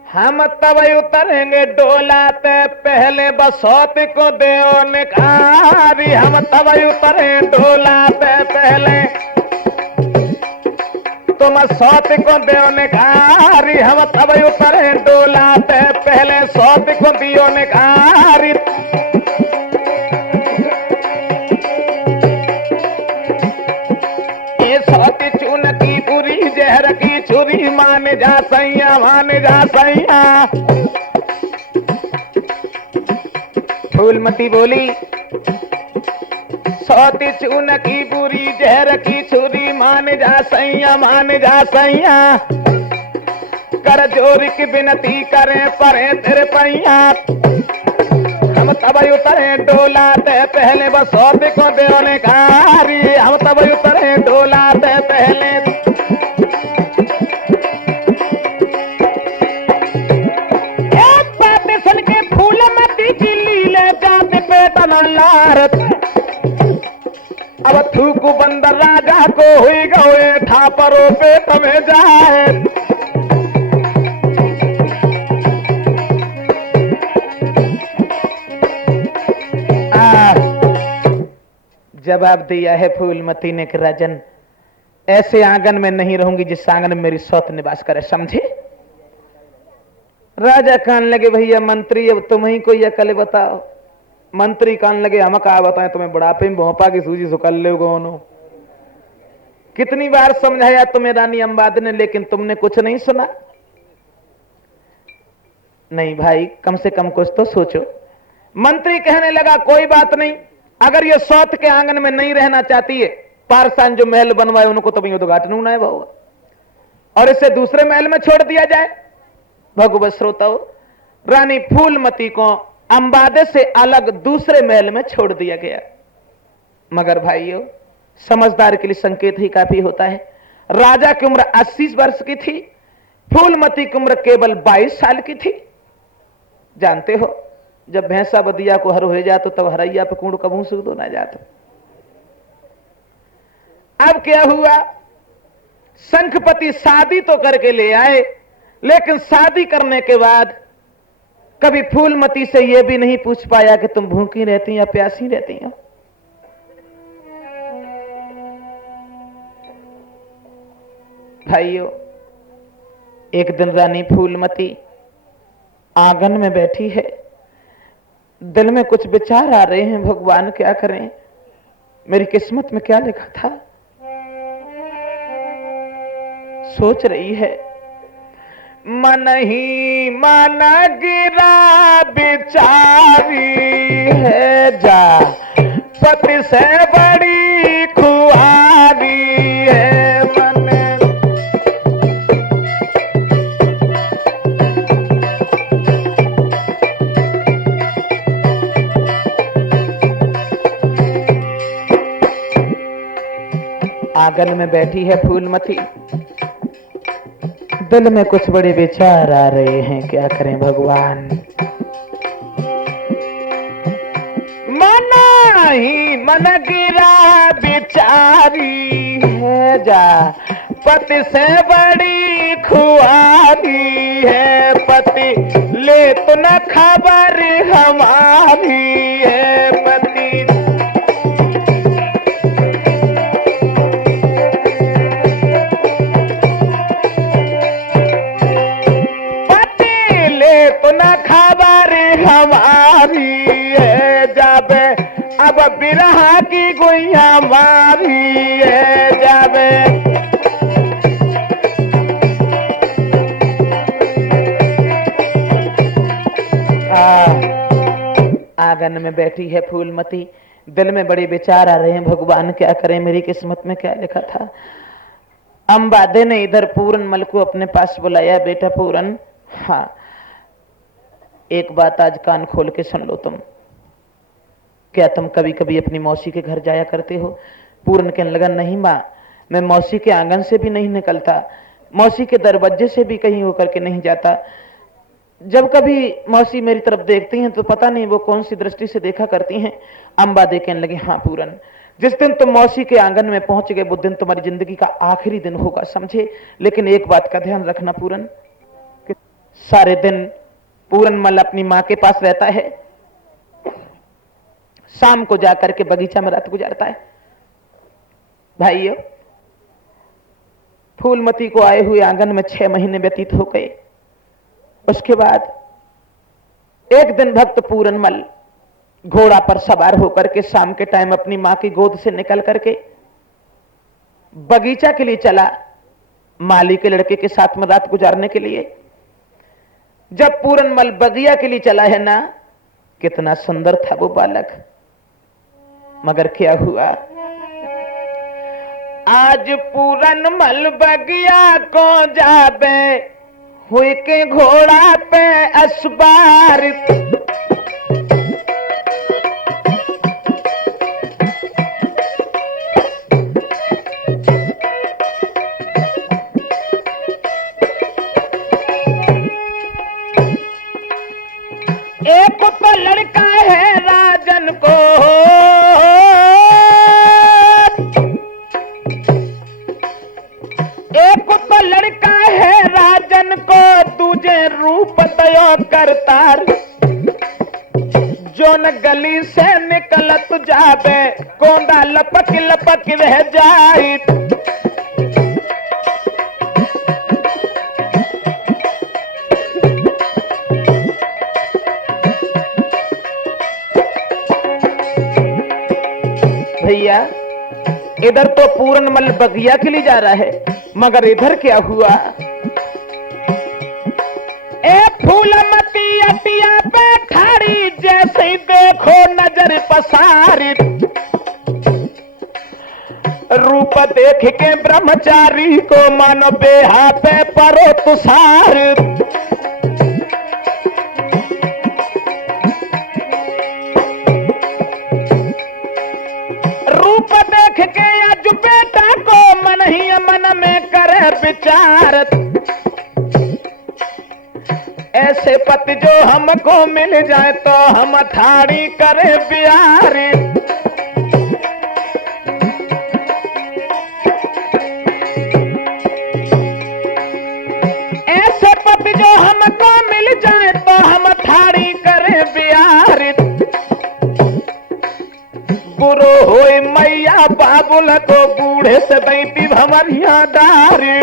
हम तब उतरेंगे डोलाते पहले बसौत को देओ निखारी। हम तब उतरे डोलाते पहले तुम सौत को देओ निखारी। हम तब उतरे डोलाते पहले सौत को दियो निखारी। सौती चून की पूरी जहर की छुरी, मान जा सैया, मान जा सैया। फूलमती बोली, सौती चून की पूरी जहर की छुरी, मान जा सैया, मान जा सैया। कर जोर की विनती करे परे तेरे पैया। हम तब उतरे डोलाते पहले बसौत को देओ निखारी। हम तब उतरे डोलाते पहले। एक बात सुन के फूलमती की लीले जाते पेट न लारत। अब थूकू बंदर राजा को हुई गए ठापरो पेट में जाए। जवाब दिया है फूलमती ने कि राजन, ऐसे आंगन में नहीं रहूंगी जिस आंगन में मेरी सौत निवास करे, समझे? राजा कहने लगे, भैया मंत्री, अब तुम ही कोई अकल बताओ। मंत्री कहने लगे, हम कहा बताएं तुम्हें, बुढ़ापे में भोंपा की सूजी सुकल ले कौन? कितनी बार समझाया तुम्हें रानी अंबाद ने, लेकिन तुमने कुछ नहीं सुना। नहीं भाई, कम से कम कुछ तो सोचो। मंत्री कहने लगा, कोई बात नहीं, अगर ये सौत के आंगन में नहीं रहना चाहती है, पारसान जो महल बनवाए उनको तो उद्घाटन होना है बाबू, और इसे दूसरे महल में छोड़ दिया जाए। भगवत श्रोताओं, रानी फूलमती को अंबादे से अलग दूसरे महल में छोड़ दिया गया। मगर भाइयों, समझदार के लिए संकेत ही काफी होता है। राजा की उम्र 80 वर्ष की थी, फूलमती की उम्र केवल 22 साल की थी। जानते हो, जब भैंसा बदिया को हर हो जातो तब हरैया पे कूड़ कबू से दो ना जातो। अब क्या हुआ, शंखपति शादी तो करके ले आए, लेकिन शादी करने के बाद कभी फूलमती से यह भी नहीं पूछ पाया कि तुम भूखी रहती या प्यासी रहती हो। भाइयों, एक दिन रानी फूलमती आंगन में बैठी है, दिल में कुछ विचार आ रहे हैं, भगवान क्या करें, मेरी किस्मत में क्या लिखा था। सोच रही है, मन ही मन गिरा बिचारी है, जा पति से बड़ी खुआरी है मन। आंगन में बैठी है फूलमती, दिल में कुछ बड़े विचार आ रहे हैं, क्या करें भगवान। मन ही मन गिरा बिचारी है, जा पति से बड़ी खुआरी है, पति ले तो न खबर हमारी है, पति तो न खबर हमारी है, जब अब बिरहा की गुइया मारी है, जब आंगन में बैठी है फूलमती, दिल में बड़े विचार आ रहे हैं, भगवान क्या करें, मेरी किस्मत में क्या लिखा था। अंबादे ने इधर पूरनमल को अपने पास बुलाया, बेटा पूरन, हाँ एक बात आज कान खोल के सुन लो तुम। क्या तुम कभी कभी अपनी मौसी के घर जाया करते हो? पूरन कहने लगा, नहीं माँ, मैं मौसी के आंगन से भी नहीं निकलता, मौसी के दरवाजे से भी कहीं होकर के नहीं जाता। जब कभी मौसी मेरी तरफ देखती हैं तो पता नहीं वो कौन सी दृष्टि से देखा करती हैं। अंबादे कहने लगे, हाँ पूरन, जिस दिन तुम मौसी के आंगन में पहुंच गए वो दिन तुम्हारी जिंदगी का आखिरी दिन होगा, समझे। लेकिन एक बात का ध्यान रखना पूरन, सारे दिन पूरनमल अपनी मां के पास रहता है, शाम को जाकर के बगीचा में रात गुजारता है। भाइयों, फूलमती को आए हुए आंगन में 6 महीने व्यतीत हो गए। उसके बाद एक दिन भक्त पूरनमल घोड़ा पर सवार होकर के शाम के टाइम अपनी मां की गोद से निकल करके बगीचा के लिए चला, माली के लड़के के साथ में रात गुजारने के लिए। जब पूरनमल बगिया के लिए चला है ना, कितना सुंदर था वो बालक, मगर क्या हुआ, आज पूरनमल बगिया को जाबे हुई के घोड़ा पे असबार। एक तो लड़का है राजन को, एक तो लड़का है राजन को, दूजे रूप दयो करतार, जो न गली से निकलत जाबे कोंडा लपक लपक रह जाए। भैया, इधर तो पूरनमल बगिया के लिए जा रहा है, मगर इधर क्या हुआ, एक फूलमती अटिया पे खड़ी, जैसे ही देखो नजर पसारी, रूप देख के ब्रह्मचारी को मानो बेहा पे परो तुषार। रूप देख के आज बेटा को मन ही मन में करे विचार, ऐसे पति जो हमको मिल जाए तो हम थाड़ी करे प्यारी। ऐसे पति जो हमको मिल जाए तो हम थाड़ी करे प्यारी। बुरो होए मैया बाबुल को बूढ़े से दैती भमरिया डारी।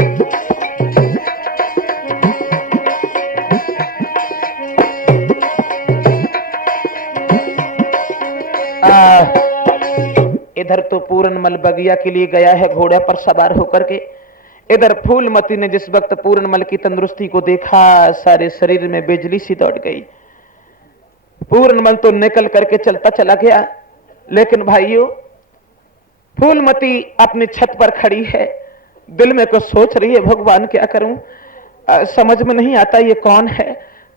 इधर तो पूरनमल बगिया के लिए गया है घोड़े पर सवार होकर के। इधर फूलमती ने जिस वक्त पूरनमल की तंदुरुस्ती को देखा, सारे शरीर में बिजली सी दौड़ गई। पूरनमल तो निकल करके चलता चला गया, लेकिन भाइयों फूलमती अपनी छत पर खड़ी है, दिल में कुछ सोच रही है, भगवान क्या करूं, समझ में नहीं आता ये कौन है।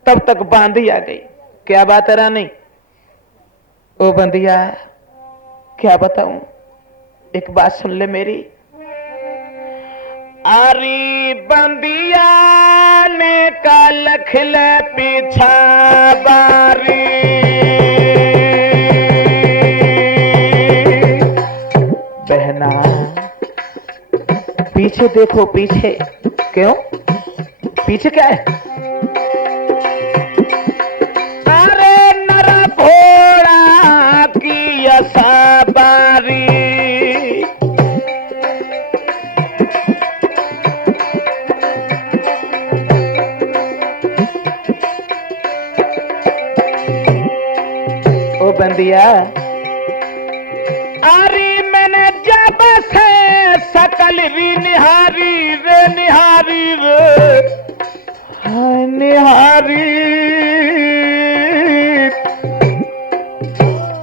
तब तक बांदी आ गई। क्या बात है रानी? ओ बंदिया, क्या बताऊं, एक बात सुन ले मेरी। आरी बंदिया ने का लखल पीछा बारी, बहना पीछे देखो पीछे। क्यों पीछे क्या है? अरे नर घोड़ा की सवारी, ओ बंदिया, अरे मैंने जब से सकल री निहारी रे निहारी रे निहारी,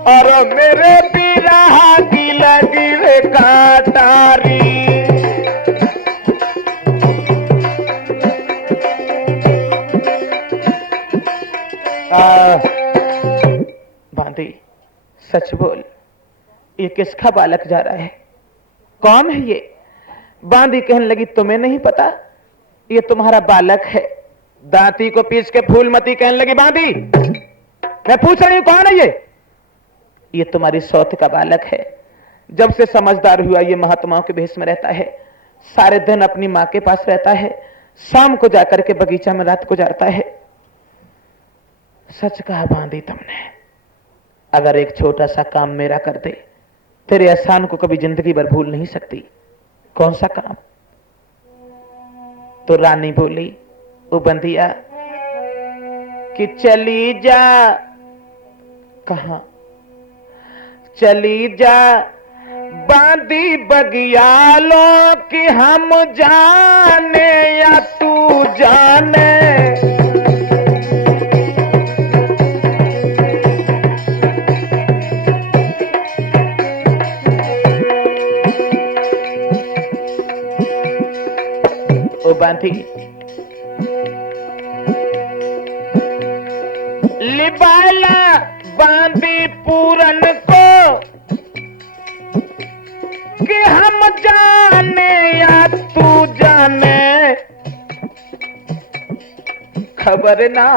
और मेरे बिरहा की लगी रे काटारी। बांदी सच बोल, ये किसका बालक जा रहा है? कौन है ये? बांदी कहने लगी तुम्हें नहीं पता, ये तुम्हारा बालक है। दांती को पीस के फूलमती कहने लगी बांदी मैं पूछ रही हूं कौन है ये तुम्हारी सौत का बालक है। जब से समझदार हुआ ये महात्माओं के भेष में रहता है, सारे दिन अपनी मां के पास रहता है, शाम को जाकर के बगीचा में रात गुजारता है। सच कहा बांदी तुमने, अगर एक छोटा सा काम मेरा कर दे, तेरे एहसान को कभी जिंदगी भर भूल नहीं सकती। कौन सा काम? तो रानी बोली ओ बंदिया कि चली जा। कहां चली जा? बांदी बगियालों कि हम जाने या तू जाने, ओ बांदी लिबाला बांदी पूरन को कि हम जाने या तू जाने, खबर ना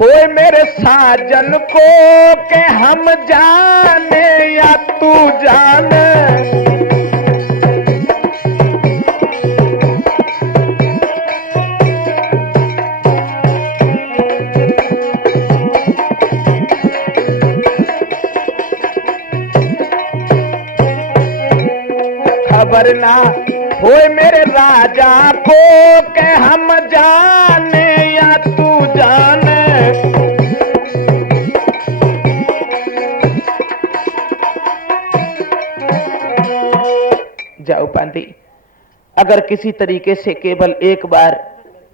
होए मेरे साजन को कि हम जाने या तू जाने। खबर ना होए मेरे राजा को के हम जाने या तू जाने। जाओ बांदी, अगर किसी तरीके से केवल एक बार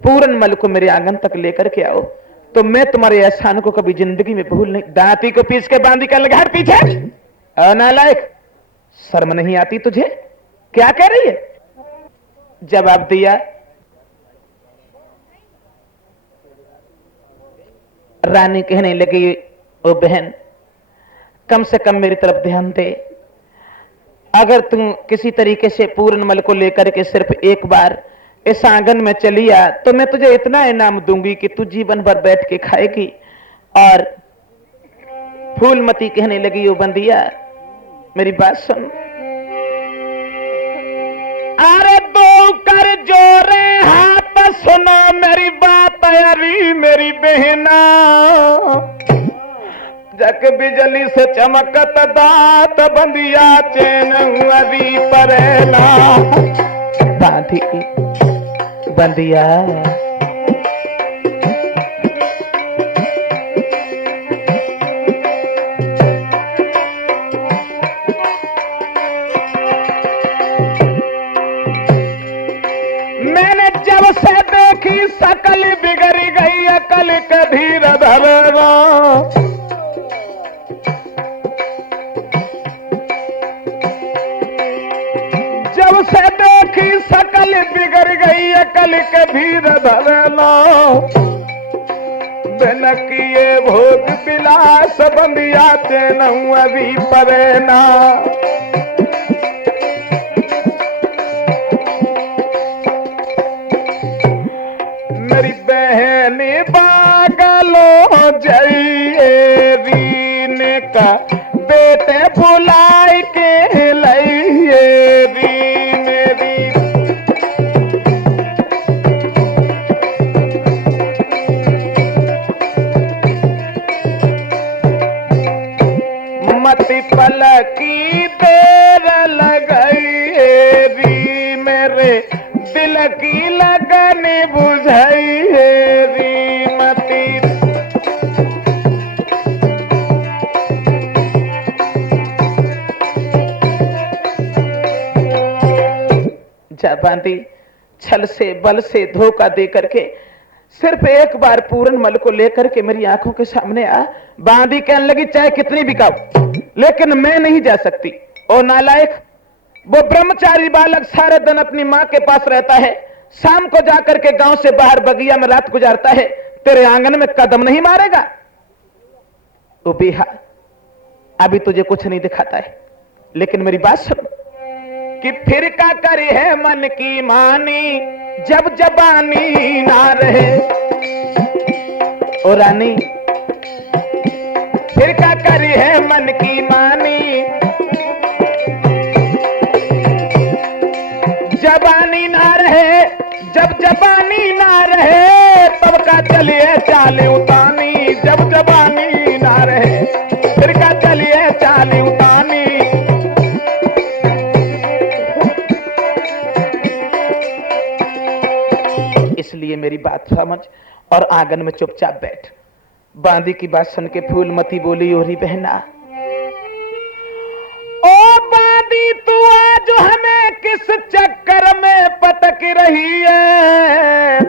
पूरनमल को मेरे आंगन तक लेकर के आओ तो मैं तुम्हारे एहसान को कभी जिंदगी में भूल नहीं। दांती को पीस के बांदी का लगा पीछे। अनालायक, शर्म नहीं आती तुझे? क्या कह रही है? जवाब दिया। रानी कहने लगी ओ बहन, कम से कम मेरी तरफ ध्यान दे। अगर तुम किसी तरीके से पूरनमल को लेकर के सिर्फ एक बार इस आंगन में चली आ तो मैं तुझे इतना इनाम दूंगी कि तू जीवन भर बैठ के खाएगी। और फूलमती कहने लगी ओ बंदिया मेरी बात सुन। अरे दो कर जोरे हाथ सुनो मेरी बात यारी मेरी बहना, जग बिजली से चमकत दात बंदिया चैन अरी परेला। बांधी बंदिया के धीर धरना। जब से देखी सकल बिगड़ गई अकल के धीर धरना। बिन किए भोग विलास बंदिया तेनऊ अभी परेना। मेरी बहनी पागलो जाइए रीन का बेटे बुलाई के लाइए री मेरी। मति पलकी देर लगाइए री मेरे दिल की लगन बुझाई है री मती। जा बांधी छल से बल से धोखा दे करके सिर्फ एक बार पूरन मल को लेकर के मेरी आंखों के सामने आ। बांधी कहने लगी चाहे कितनी भी खाओ लेकिन मैं नहीं जा सकती। ओ नालायक, वो ब्रह्मचारी बालक सारे दिन अपनी मां के पास रहता है, शाम को जाकर के गांव से बाहर बगिया में रात गुजारता है, तेरे आंगन में कदम नहीं मारेगा? ओ बेहा, अभी तुझे कुछ नहीं दिखाता है, लेकिन मेरी बात सुन कि फिर का करे है मन की मानी जब जबानी ना रहे। ओ रानी, फिर का करे है मन की मानी जबानी ना रहे। जब जबानी ना रहे तब का चलिए चाल उतानी। जब जबानी ना रहे फिर का चलिए चाल उतानी। इसलिए मेरी बात समझ और आंगन में चुपचाप बैठ। बांदी की बात सुन के फूलमती बोली, ओरी बहना, ओ बांदी तू आज हमें किस चक्कर में पटक रही है?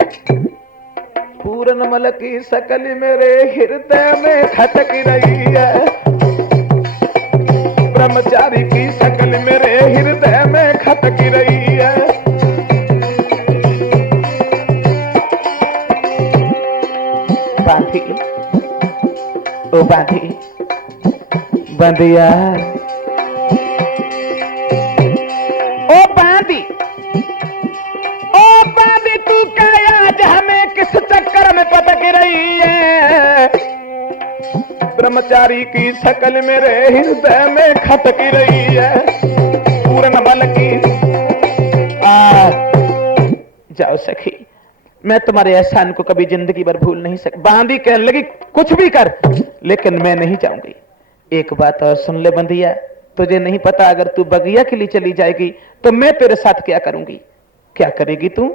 पूरन मल की शकल मेरे हृदय में खटक रही है। ब्रह्मचारी की शकल मेरे हृदय में खटक रही है। बांधी, ओ बांधी, बंदिया, ओ बांधी, ओ बांधी तू क्या आज हमें किस चक्कर में पटक रही है? ब्रह्मचारी की शकल मेरे हृदय में खटक रही है। पूरन बल की जाओ सखी, मैं तुम्हारे एहसान को कभी जिंदगी भर भूल नहीं सकती। बांदी कहने लगी कुछ भी कर लेकिन मैं नहीं जाऊंगी। एक बात और सुन ले बंदिया, तुझे नहीं पता अगर तू बगिया के लिए चली जाएगी तो मैं तेरे साथ क्या करूंगी। क्या करेगी तू?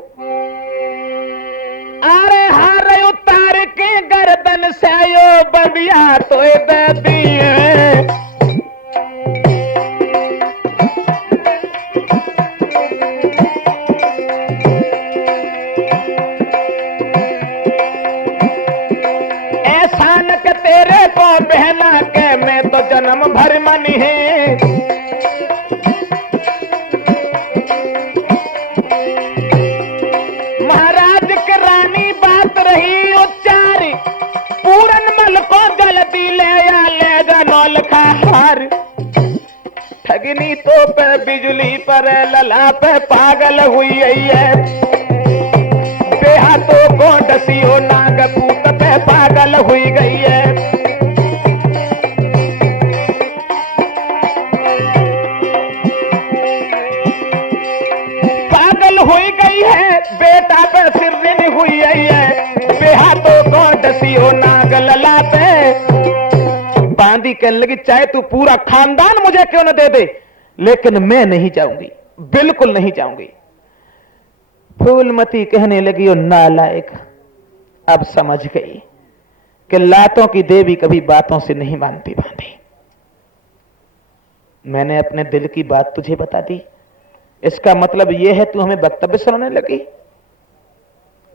अरे हार उतार के गर्दन से यो बगिया तो दे दिए। तेरे को बहना के मैं तो जन्म भर मनी है। महाराज के रानी बात रही उच्चारी, पूरन मल को जल्दी ले या ले जनौल का हार। ठगनी तो पे बिजली पर लला पे पागल हुई है। बेहाथों को डसियो नागपूत पे पागल हुई गई है। पागल हुई गई है, बेटा पे सिरनी हुई है। बेहाथों को डसियो नाग लला पे। बांदी कहने लगी चाहे तू पूरा खानदान मुझे क्यों न दे दे लेकिन मैं नहीं जाऊंगी, बिल्कुल नहीं जाऊंगी। फूलमती कहने लगी, ओ नालायक, अब समझ गई कि लातों की देवी कभी बातों से नहीं मानती। बांधी, मैंने अपने दिल की बात तुझे बता दी, इसका मतलब यह है तू हमें वक्तव्य सुनाने लगी?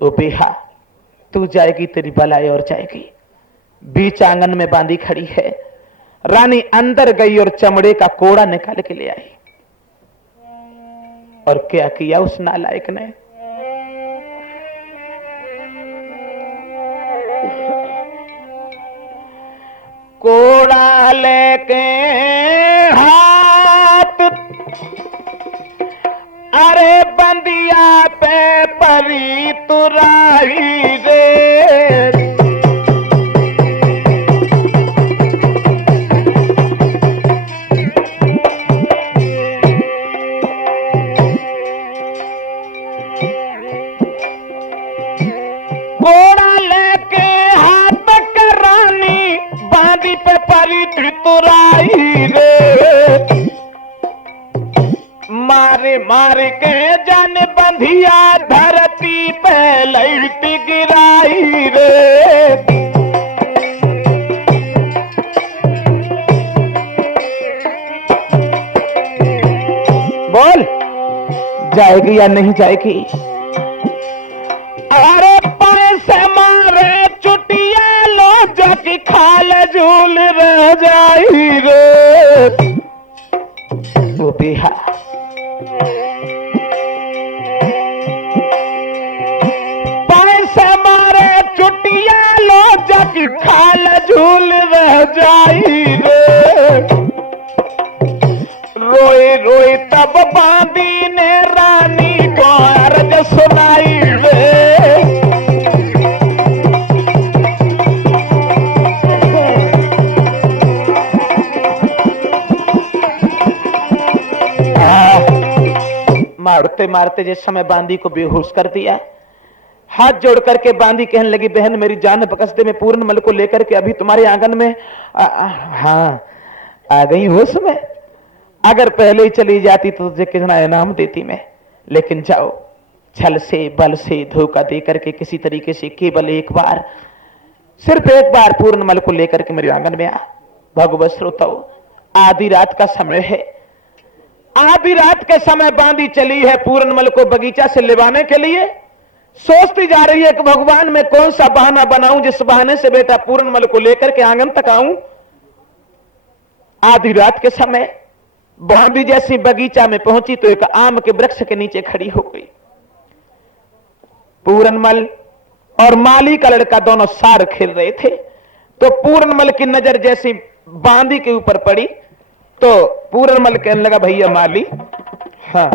ओ बेहा, तू जाएगी तेरी बलाई और जाएगी। बीच आंगन में बांधी खड़ी है। रानी अंदर गई और चमड़े का कोड़ा निकाल के ले आई। और क्या किया उस नालायक ने? कोड़ा लेके हाथ, अरे बंदिया पे परी तुराई रे। कोड़ा लेके हाथ कर रानी बांधी पे परी तुराई रे। मारे मारे के जान बंधिया धरती पे लैट गिराई रे। बोल जाएगी या नहीं जाएगी? अरे पैसे मारे चुटिया लो जाके खाल झूल रह जाई रे। वो बिहा पैसे मारे चुटिया लो जाके खाल झूल रह जाई रे। रोई रोई तब बांधी ने रानी को अर्ज सुनाई रे। मारते मारते जिस समय बांदी को बेहोश कर दिया, हाथ जोड़ करके बांदी कहने लगी, बहन मेरी जान बख्श दे, मैं पूर्णमल को लेकर के अभी तुम्हारे आंगन में हाँ आ गई होश में। अगर पहले ही चली जाती तो तुझे कितना इनाम देती मैं, लेकिन जाओ छल से बल से धोखा दे करके किसी तरीके से केवल एक बार, सिर्फ एक बार पूर्णमल को लेकर के मेरे आंगन में आ। भगवत श्रोताओ, आधी रात का समय है। आधी रात के समय बांदी चली है पूर्णमल को बगीचा से लिवाने के लिए। सोचती जा रही है कि भगवान मैं कौन सा बहाना बनाऊं जिस बहाने से बेटा पूर्णमल को लेकर के आंगन तक आऊं। आधी रात के समय बांदी जैसी बगीचा में पहुंची तो एक आम के वृक्ष के नीचे खड़ी हो गई। पूर्णमल और माली का लड़का दोनों सार खेल रहे थे, तो पूर्णमल की नजर जैसी बांदी के ऊपर पड़ी तो पूर्णमल कहने लगा, भैया माली, हाँ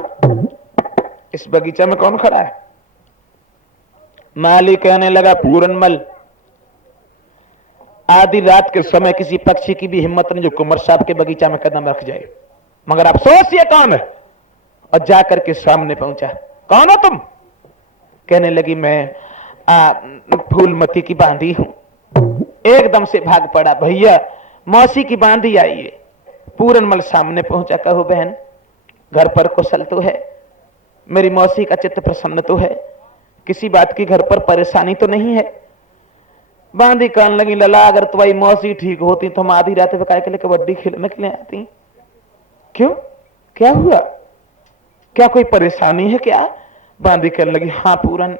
इस बगीचा में कौन खड़ा है? माली कहने लगा, पूर्णमल आधी रात के समय किसी पक्षी की भी हिम्मत नहीं जो कुंवर साहब के बगीचा में कदम रख जाए, मगर अफसोस ये कौन है? और जाकर के सामने पहुंचा, कौन हो तुम? कहने लगी, मैं फूलमती की बांधी हूं। एकदम से भाग पड़ा, भैया मौसी की बांधी आई है। पूर्णमल सामने पहुंचा, कहो बहन घर पर कुशल तो है? मेरी मौसी का चित्त प्रसन्न तो है? किसी बात की घर पर परेशानी तो नहीं है? बांधी कहने लगी, लला अगर तुम्हारी मौसी ठीक होती तो हम आधी रात में काय के लिए कबड्डी खेलने के लिए आती। क्यों, क्या हुआ? क्या कोई परेशानी है क्या? बांधी कहने लगी, हाँ पूरन